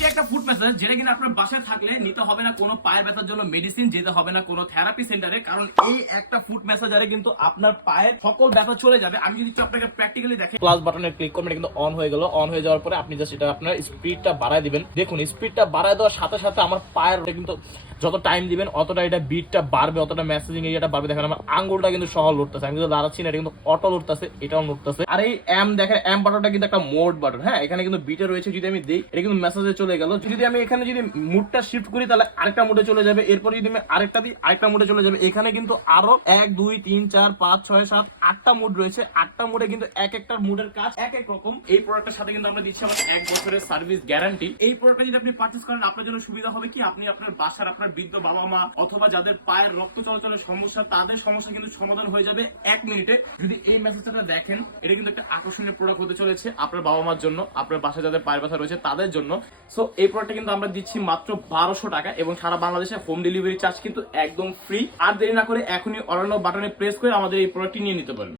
এটি একটা food massage যেটা কিনা আপনার বাসায় থাকলে নিতে হবে না কোনো পায়ের ব্যথার জন্য মেডিসিন, যেতে হবে না কোনো থেরাপি সেন্টারে, কারণ এই একটা ফুড ম্যাসাজারে কিন্তু আপনার পায়ের সকল ব্যথা চলে যাবে। আমি যদি একটু আপনাকে প্র্যাকটিক্যালি দেখি, প্লাস বাটনে ক্লিক করবেন, কিন্তু অন হয়ে গেল। অন হয়ে যাওয়ার পরে আপনি জাস্ট এটা আপনার স্পিডটা বাড়ায় দিবেন। দেখুন স্পিডটা বাড়ায় দেওয়ার সাথে সাথে আমার পায়ের কিন্তু যত টাইম দিবেন অতটা এটা বিটটা বাড়বে, অতটা মেসেজিং এরিয়াটা বাড়বে। দেখেন আমার আঙ্গুলটা কিন্তু সহজ লড়তেছে, আমি কিন্তু দাঁড়াচ্ছি না, এটা কিন্তু অটো লড়তেছে, এটাও লড়তেছে। আর এই এম দেখেন, এম বাটনটা কিন্তু একটা মোড বাটন। হ্যাঁ, এখানে কিন্তু বিটে রয়েছে, যদি আমি দিই এটা কিন্তু মেসেজে চলে গেল। যদি আমি এখানে যদি মুডটা শিফট করি তাহলে আরেকটা মুডে চলে যাবে, এরপর যদি আমি আরেকটা দিই আরেকটা মুডে চলে যাবে। এখানে কিন্তু আরো 1 2 3 4 5 6 7 8টা মুড রয়েছে। 8টা মুডে কিন্তু এক একটা মুডের কাজ এক এক রকম। এই প্রোডাক্টের সাথে কিন্তু আমরা দিচ্ছি আমাদের 1 বছরের সার্ভিস গ্যারান্টি। এই প্রোডাক্টটা যদি আপনি পারচেজ করেন আপনার জন্য সুবিধা হবে কি, আপনি আপনার বাসার আপনার বৃদ্ধ বাবা মা অথবা যাদের পায়ের রক্ত চলাচলের সমস্যা, তাদের সমস্যা কিন্তু সমাধান হয়ে যাবে 1 মিনিটে। যদি এই মেসেজটা দেখেন, এটা কিন্তু একটা আকর্ষণীয় প্রোডাক্ট হতে চলেছে আপনার বাবা মার জন্য, আপনার বাসায় যাদের পায়ের ব্যথা রয়েছে তাদের জন্য। সো এই প্রোডাক্টটা কিন্তু আমরা দিচ্ছি মাত্র 1200 টাকা এবং সারা বাংলাদেশে হোম ডেলিভারি চার্জ কিন্তু একদম ফ্রি। আর দেরি না করে এখনই অর্ডার নাও বাটনে প্রেস করে আমাদের এই প্রোডাক্টটি নিয়ে নিতে পারেন।